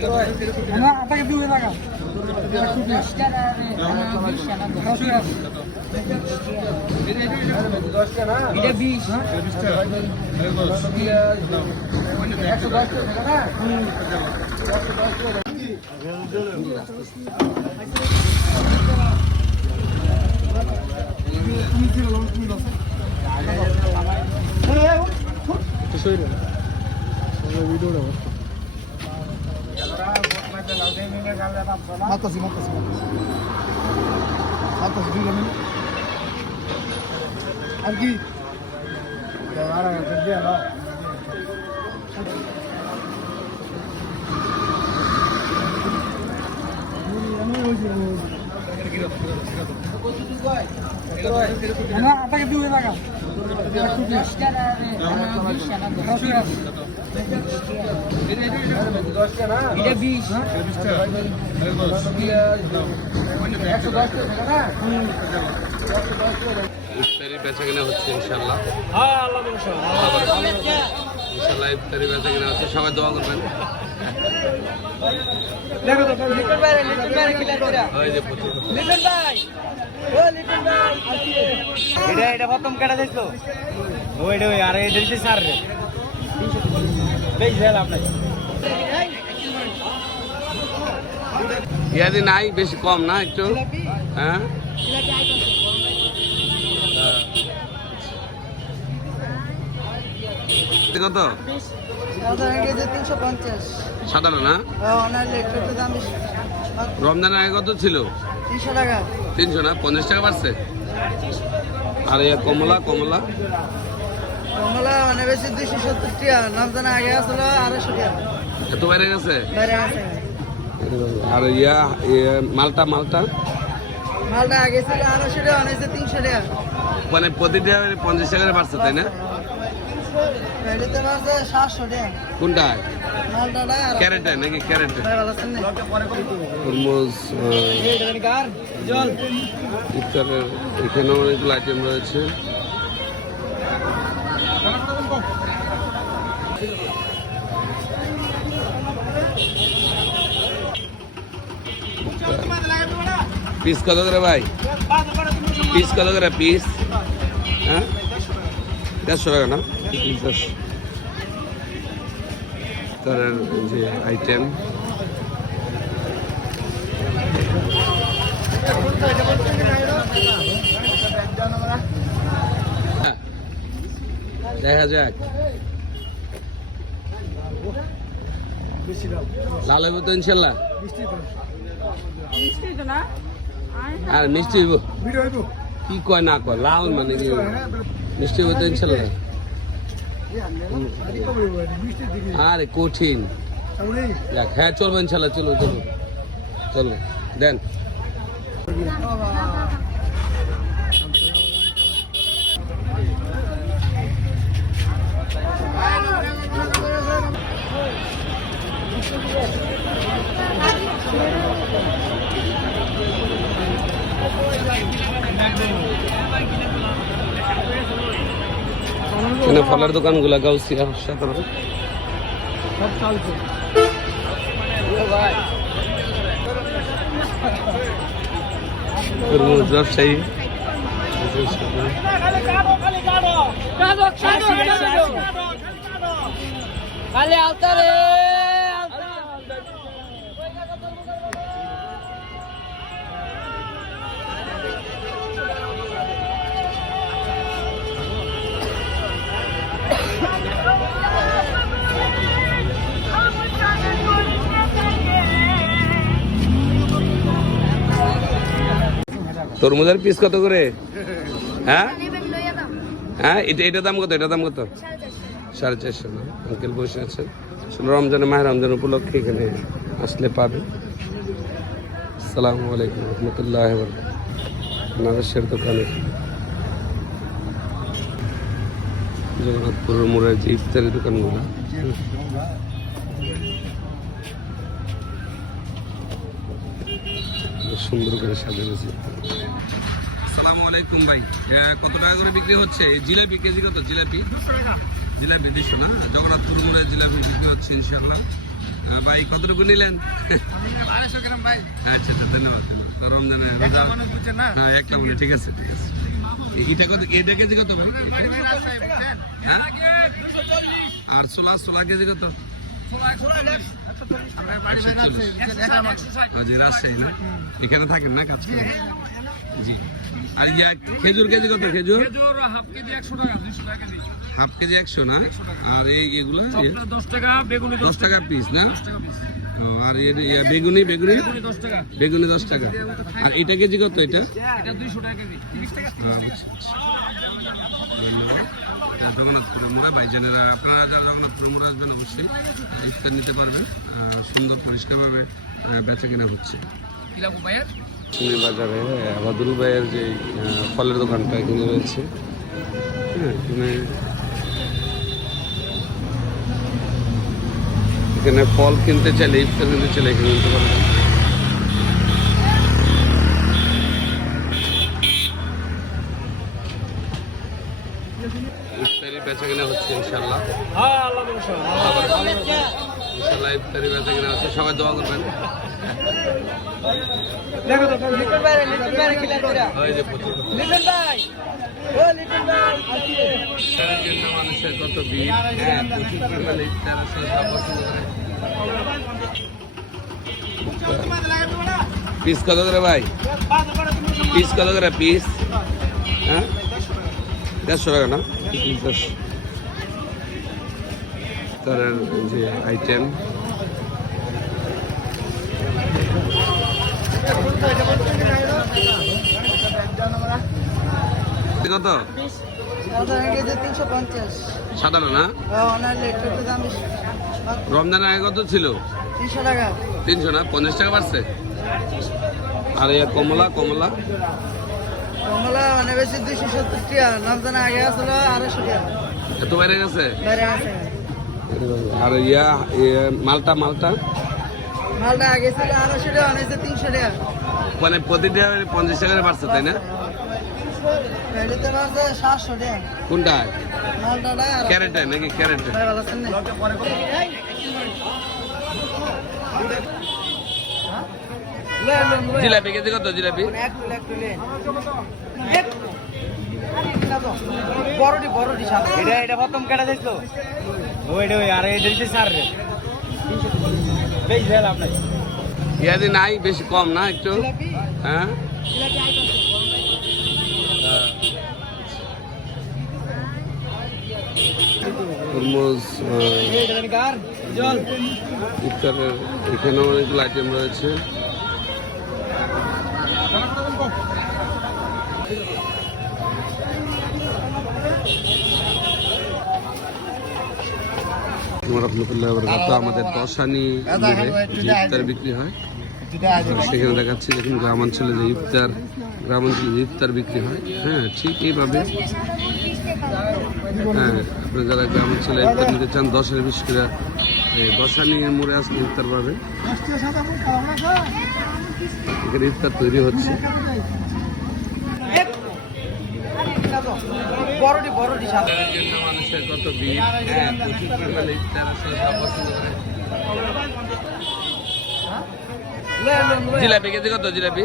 আপনাকে 2 টাকা এটা 20 আর কি আপনাকে 2 টাকা এটা 20 ইফতারি বেচাকেনা হচ্ছে ইনশাল্লাহ। ইনশাল্লাহ ইফতারি বেচাকেনা হচ্ছে, সবাই দোয়া করবেন। এটা প্রথম কেটে দেখছো ওই আর এটা স্যার রে বেশ ভালো আপনার ইয়াদি নাই, বেশি কম না একটু? হ্যাঁ কত? 350 সাধারণ না? রমজানের আগে কত ছিল? 300 টাকা। 300 না, 50 টাকা বাড়ছে। আর এই কমলা কমলা কমলা মানে বেশি 270 টাকা, রমজানের আগে আসলে 250 টাকা। এত বাইরে গেছে? বাইরে আছে। আর মালটা মালটা মালটা আগে ছিল 250 টাকা, অনেক 300 টাকা। মানে প্রতিটা 50 টাকা করে বাড়ছে, তাই না? এটাতে বাড়ছে 700 টাকা। কোনটা? মালটা ক্যারেটে নাকি? ক্যারেটে ভালো আছেন না? তরমুজ। জল ইফতারের এখানে অনেকগুলো আইটেম রয়েছে। পিস কত করে ভাই? পিস কত করে পিস? হ্যাঁ 150 টাকা না? ইফতারের যে আইটেম দেখা যাক। লাল হইব তো ইনশাল্লাহ? আর মিষ্টি হইব? কি কয় না কয়, লাল মানে কি মিষ্টি হইব তো ইনশাল্লাহ? আরে কঠিন। যাক, হ্যাঁ চলবো ইনশাল্লাহ, চলো চলো চলো দেন। এখানে ফলের দোকানগুলা গাউসিয়া সাধারণ তরমুজ ব্যবসায়ী। তরমুজের পিস কত করে? হ্যাঁ হ্যাঁ এটা দাম কত? এটা দাম কত? 450 না? আঙ্কেল বসে আছেন। রমজানে মাহে রমজান উপলক্ষে এখানে আসলে পাবেন। আসসালামু আলাইকুম রহমতুল্লাহ। নাগেশের দোকানে জগন্নাথপুরের মোড়ের যে ইফতারি দোকানগুলো সুন্দর করে সাজিয়েছে। আসসালামু আলাইকুম ভাই, কত টাকা করে বিক্রি হচ্ছে জিলাপি? কেজি কত জিলাপি? জিলাপি 200 না? জগন্নাথপুর মোড়ে জিলাপি বিক্রি হচ্ছে ইনশাআল্লাহ। ভাই কতটুকু নিলেন? 250 গ্রাম ভাই। আচ্ছা আচ্ছা, ধন্যবাদ। রমজানে একটা মানুষ বুঝছেন না? হ্যাঁ, একটা মনে, ঠিক আছে ঠিক আছে। এটা কত, এটা কেজি কত ভাই? বাড়ি ভাই রাজশাহী বুঝছেন? হ্যাঁ? আগে 240 আর ছোলা কেজি কত? 140 আমরা বাড়ি ভাই রাজশাহী বুঝছেন? একটা মানুষ জি, রাজশাহী না? এখানে থাকেন না, কাজ করেন? জি। আর ইয়া খেজুর কেজি কত? খেজুর খেজুর হাফ কেজি 100 টাকা 200 টাকা কেজি। হাফ কেজি 100 না? আর এগুলা সবটা 10 টাকা, বেগুনি 10 টাকা পিস না? 10 টাকা পিস। ও, আর বেগুনি বেগুনি 10 টাকা। বেগুনি 10 টাকা। আর এটা কেজি কত এটা? এটা 200 টাকা কেজি। 20 টাকা। জগন্নাথপুরে মোড়া ভাইজানেরা, আপনারা যারা জগন্নাথপুরে মোড়া আসবেন অবশ্যই ইফতার নিতে পারবেন। সুন্দর পরিষ্কারভাবে বেচা কেনা হচ্ছে। কিলাবো ভাইয়ের বাজারে আবাদুল ভাইয়ের যে ফলের দোকানটা এখানে রয়েছে। হ্যাঁ, এখানে ফল কিনতে চাইলে, ইফতার কিনতে চাইলে এখানে নিতে পারবেন। ইফতারি বেচা কেনা হচ্ছে ইনশাল্লাহ। হ্যাঁ আল্লাহ ইনশাআল্লাহ। ইনশাল্লাহ ইফতারি বেচা কেনা হচ্ছে, সবাই দোয়া করবেন। দেখো তো লিটন ভাই ক্লিয়ার করে। ওই যে প্রচুর লিটন ভাই, ও লিটন ভাই ইফতারের জন্য মানুষের কত ভিড়। হ্যাঁ, প্রচুর পরিমাণে ইফতার আসলে সব পছন্দ করে। পিস কত করে ভাই? পিস কত করে পিস? হ্যাঁ, 150 টাকা না? তার যে আইটেম কত? 350 সাতান্ন না? রমজানের আগে কত ছিল? 300 টাকা 300 না? 50 টাকা বাড়ছে। আর এই কমলা কমলা মানে বেশি 270 টাকা, রমজান আগে আসলে 250 টাকা এত বাইরে গেছে। বাইরে আছে। আর মালটা আগে ছিল 250 টাকা, অনেক 300 টাকা। মানে প্রতিটা 50 টাকা করে বাড়ছে, তাই না? এটাতে বাড়ছে 700 টাকা। কোনটা? মালটা ক্যারেটে নাকি? ক্যারেটে। ভাই ভালো আছেন না? জিলাপি কেজি কত? জিলাপি বড়টি এটা প্রথম কেটে দেখলো ওই আর এটা স্যার রে বেশ ভালো আপনার ইয়াদি নাই, বেশি কম না একটু? হ্যাঁ, তরমুজ, ইফতারের এখানেও অনেকগুলো আইটেম রয়েছে। রহমতুল্লাহ বরকাতুহু। আমাদের দশানি ইফতার বিক্রি হয়, সেখানে দেখাচ্ছি দেখুন গ্রামাঞ্চলে যে ইফতার বিক্রি হয়। হ্যাঁ, ঠিক এইভাবে হ্যাঁ, আপনি যারা গ্রামাঞ্চলে ইফতার নিতে চান 10-এর 20 করে দশানি মোড়ে আসলে ইফতার পাবে। এখানে ইফতার তৈরি হচ্ছে। জন্য মানুষের কত ভিড়। হ্যাঁ, প্রচুর পরিমাণে ইফতার আসলে সব পছন্দ করে। জিলাপি কেজি কত? জিলাপি